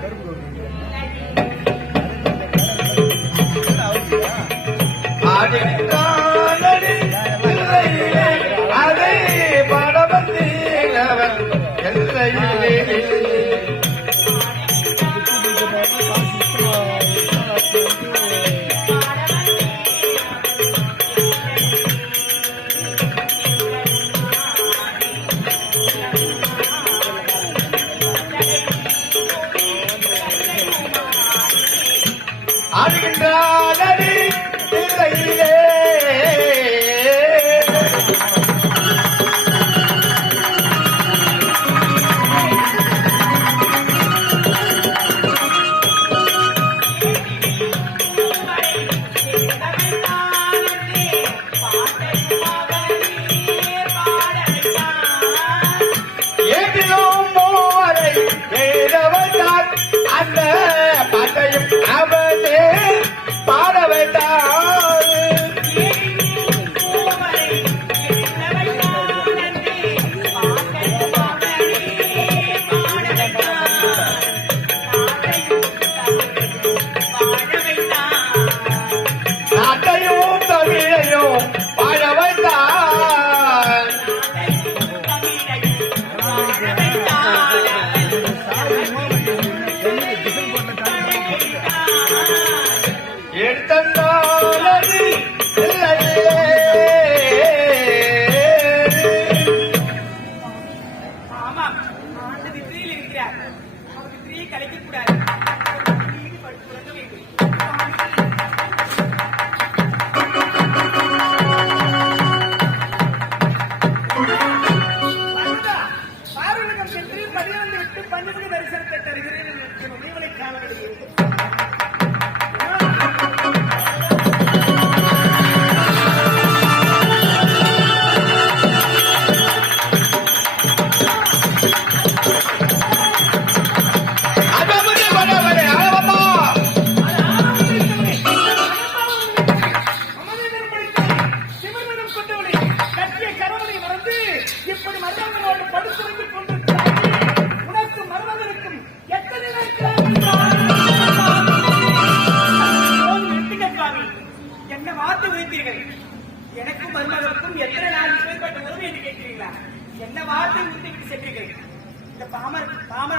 kaynakları bulabilir.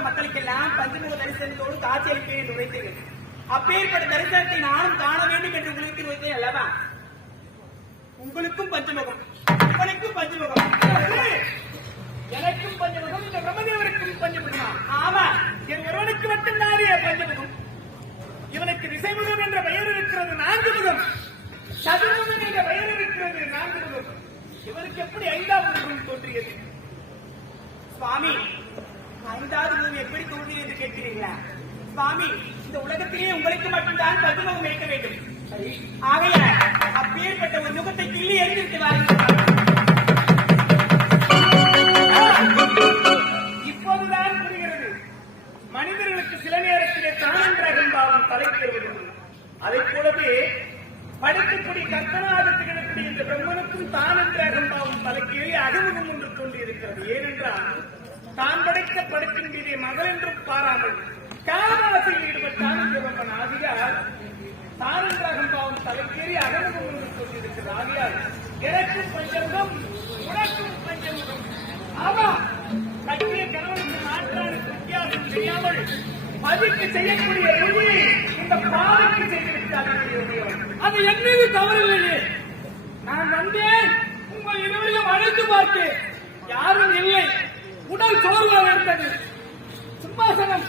மக்களுக்கெல்லாம் பஞ்சமுக தரிசனத்தோடு காட்சி அளிப்பேன் என்று உரைத்தீர்கள் அப்பேற்பட்ட தரிசனத்தை நானும் காண வேண்டும் என்று உங்களுக்கு உரைத்தேன் அல்லவா? உங்களுக்கும் பஞ்சமுகம் உங்களுக்கும் பஞ்சமுகம் எனக்கும் பஞ்சமுகம் இந்த பிரம்மதேவருக்கும் பஞ்சமுகமா ஆமா. என் ஒருவனுக்கு மட்டும்தானே பஞ்சமுகம் இவனுக்கு திசைமுகம் என்ற பெயர் இருக்கிறது நான்கு முகம். சதுர்முகம் என்ற பெயர் இருக்கிறது நான்கு முகம். இவனுக்கு எப்படி ஐந்தாவது முகம் தோன்றியது? சுவாமி ஐந்தாவது பூமி எப்படி தோன்றியது என்று கேட்கிறீர்களா? சுவாமி இந்த உலகத்திலே உங்களுக்கு மட்டும்தான் பதுமுகம் இருக்க வேண்டும். சரி. ஆகையால் அப்பேற்பட்ட ஒரு முகத்தை கிள்ளி எறிந்துவிட்டு வாருங்கள். இப்போதுதான் அதைப் போலவே படைக்கக்கூடிய கற்பனாக திகழக்கூடிய இந்த பிரம்மனுக்கும் தானன்ற அகம்பாவம் தலைக்கேறி அகமுகம் ஒன்று தோன்றியிருக்கிறது. ஏனென்றால் தான் படைத்த படைப்பின் மீதே மகள் என்றும் பாராமல் காலவாசையில் ஈடுபட்டான் என்று பிரம்மன் ஆதியால் பாவம் தலைக்கேறி அகமுகம் ஒன்று சொல்லியிருக்கிறது ஆதியால் எனக்கும் பஞ்சமுகம் உனக்கும் பஞ்சமுகம். ஆமா கட்டிய கணவனுக்கு மாற்றானுக்கு வித்தியாசம் செய்யாமல் பதிக்கு செய்யக்கூடிய ருதி இந்த பாவைக்கு செய்திருக்கிறார்கள் அது என்னது தவறில்லையே. நான் வந்தேன். உங்கள் இருவரையும் அழைத்து பார்த்தேன் யாரும் இல்லை. உடல் சோர்வாக இருந்தது. சிம்மாசனம்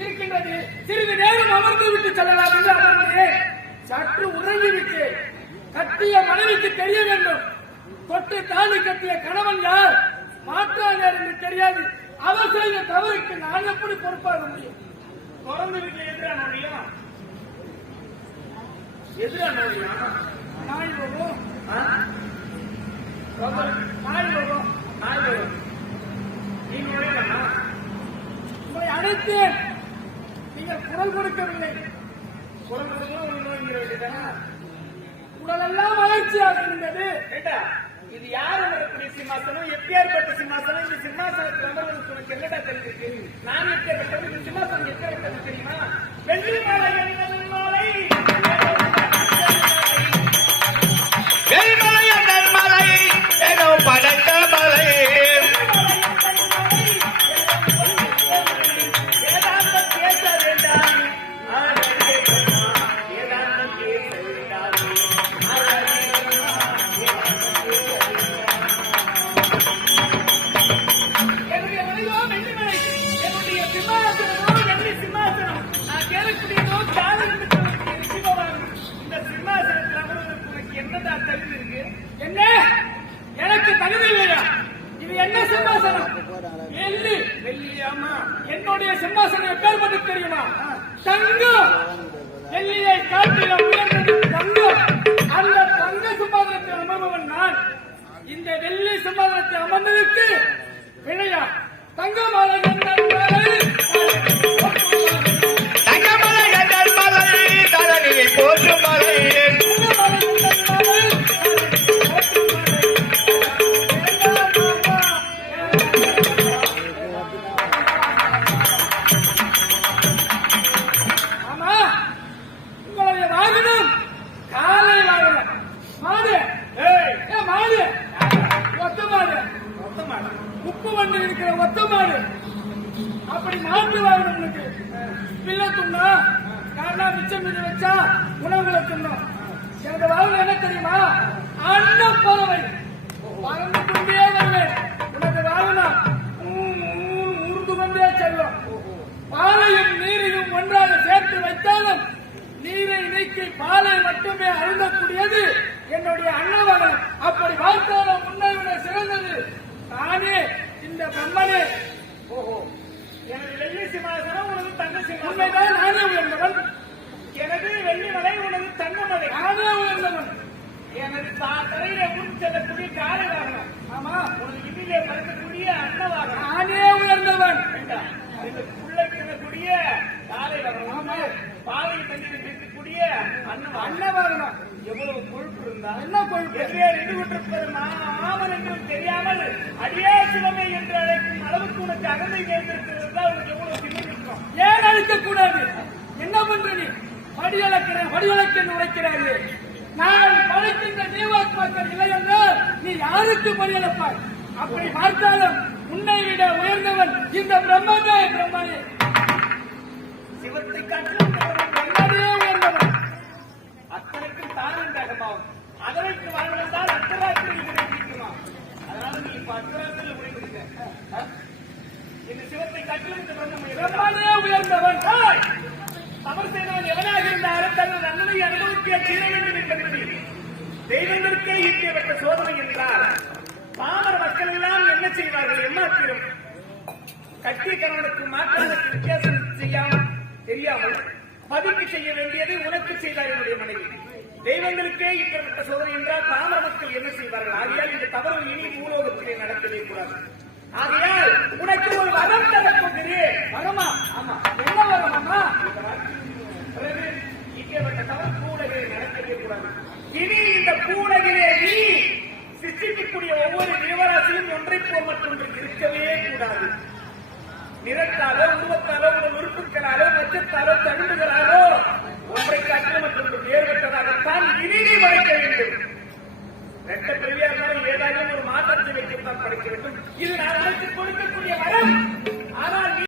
இருக்கின்றது. சிறிது நேரம் அமர்ந்து விட்டு செல்லலாம் என்று அமர்ந்தேன் சற்று உறங்கிவிட்டு கட்டிய மனைவிக்கு தெரிய வேண்டும். தொட்டு தாலி கட்டிய கணவன் யார்? மாற்றான் யார் என்று தெரியாது. அவர் செய்த தவறுக்கு நான் எப்படி பொறுப்பாக முடியும் திறந்து வீட்டில் எதிரா முடியும் எதிரா முடியும் நாய் போகும். நாய் போகும். நாய் போகும். உங்களை அழைத்தேன் நீங்கள் குரல் கொடுக்கவில்லை. குரல் கொடுக்க உடலெல்லாம் வளர்ச்சியாக இருந்தது. கேட்டா இது யார் வரக்கூடிய சிம்மாசனம்? எப்பேற்பட்ட சிம்மாசனம்? இந்த சிம்மாசனத்தில் அமர்வதற்கு உனக்கு என்னடா தெரிஞ்சிருக்கு? நான் எப்பேற்பட்டது? இந்த சிம்மாசனம் எப்பேற்பட்ட என்னுடைய சிம்மாசனம் எப்பேற்பட்டு தெரியுமா? தங்கம். வெள்ளியை காட்டில உயர்ந்தது தங்கம். அந்த தங்க சிம்மாசனத்தை அமர்பவன் நான். இந்த வெள்ளி சிம்மாசனத்தில் அமர்ந்ததற்கு பிழையா தங்கமாலை தங்கமலை உப்பு வண்டி இருக்கிற ஒத்த மாடு அப்படி மாட்டு வாங்கணும் உனக்கு பிள்ளை துண்ணா காரணா மிச்சம் மீது வச்சா உணவுகளை துண்ணும் எனக்கு வாழ்வு என்ன தெரியுமா? அன்ன பறவை பறந்து கொண்டே வருவேன். உனக்கு வாழ்வுனா ஊன், கொண்டே செல்லும். பாலையும் நீரையும் ஒன்றாக சேர்த்து வைத்தாலும் நீரை நீக்கி பாலை மட்டுமே அருந்தக்கூடியது என்னுடைய அன்னவாகனம் அப்படி வாழ்த்தாலும் முன்னை விட சிறந்தது நானே இந்த பிரம்மனே ஓஹோ. எனது வெள்ளி சிம்மாசனம் உனது தங்க சிம்மாசனம். நானே உயர்ந்தவன். எனது வெள்ளிமலை உனது தங்கமலை நானே உயர்ந்தவன். எனது தா- தரையில ஊர் செல்லக்கூடிய காரை வாகனம் ஆமா உனது இதிலே பறக்கக்கூடிய அன்ன வாகனம் நானே உயர்ந்தவன். வேண்டாம். இந்த புள்ள கிடக்கூடிய காலை வாகனம் பாலை தண்ணீர் இருக்கக்கூடிய அன்ன வாகனம் அன்னவாகனம் எவ்வளவு கொழுப்பு இருந்தா என்ன கொழுப்பு வெவ்வேறு ஈடுபட்டிருப்பது மாமன் என்றும் தெரியாமல் அடியே சிவமே என்று அழைக்கும் அளவுக்கு உனக்கு அகந்தை நேர்ந்திருக்கிறது தான் உனக்கு எவ்வளவு திமிர் ஏன் அழிக்க கூடாது என்ன பண்ற நீ? படியளக்கிறேன் படியளக்கென்று உரைக்கிறார்கள் நான் படைக்கின்ற ஜீவாத்மாக்கள் இல்லை என்றால் நீ யாருக்கு படியளப்பாய் அப்படி பார்த்தாலும் உன்னை விட உயர்ந்தவன் இந்த பிரம்மனே பிரம்மனே. சிவத்தை காட்டிலும் அத்தனைக்கு உயர்ந்தவன் அத்தனைக்கும் தானந்தகமாகும் அதனைக்கு கிடைக்குமா அதனால நீ இப்ப அர்த்தராத்திரியில் முடிவிடுங்க இந்த சிவத்தை காட்டிலும் உயர்ந்தவன் தவறு செய்தவன் எவனாக இருந்தாலும் தனது நன்மை அனுபவிக்க தீர வேண்டும் என்பது தெய்வங்களுக்கே ஈட்டியப்பட்ட சோதனை என்றால் பாமர மக்கள் எல்லாம் என்ன செய்வார்கள்? எம்மாத்திரம் கட்டிய கணவனுக்கு மாற்றங்களுக்கு வித்தியாசம் செய்யாமல் தெரியாமல் பதிவு செய்ய வேண்டியது உனக்கு செய்தார் என்னுடைய மனைவி. தெய்வங்களுக்கே இப்படிப்பட்ட சோதனை என்றால் தாமர மக்கள் என்ன செய்வார்கள்? ஆகையால் இந்த தவறு இனி பூலோகத்திலே நடக்கவே கூடாது. ஆகையால் உனக்கு ஒரு வரம் தரப் வரமா? ஆமா. என்ன வரமாமா பிறகு இப்படிப்பட்ட தவறு பூலகிலே நடக்கவே கூடாது. இனி இந்த பூலகிலே நீ சிருஷ்டிக்கக்கூடிய ஒவ்வொரு ஜீவராசியும் ஒன்றை போல் மற்றொன்று இருக்கவே கூடாது. நிறத்தாலோ உருவத்தாலோ உங்கள் உறுப்புகளாலோ நட்சத்தாலோ தகுந்துகளாலோ ஒன்றை காட்டிலும் மற்றொன்று வேறுபட்டதாகத்தான் இனி நீ வேண்டும். ரெட்ட பிரிவியா இருந்தாலும் ஏதாவது ஒரு மாற்றத்தை வைக்கத்தான் படைக்க வேண்டும். இது நான் உனக்கு கொடுக்கக்கூடிய ஆனால்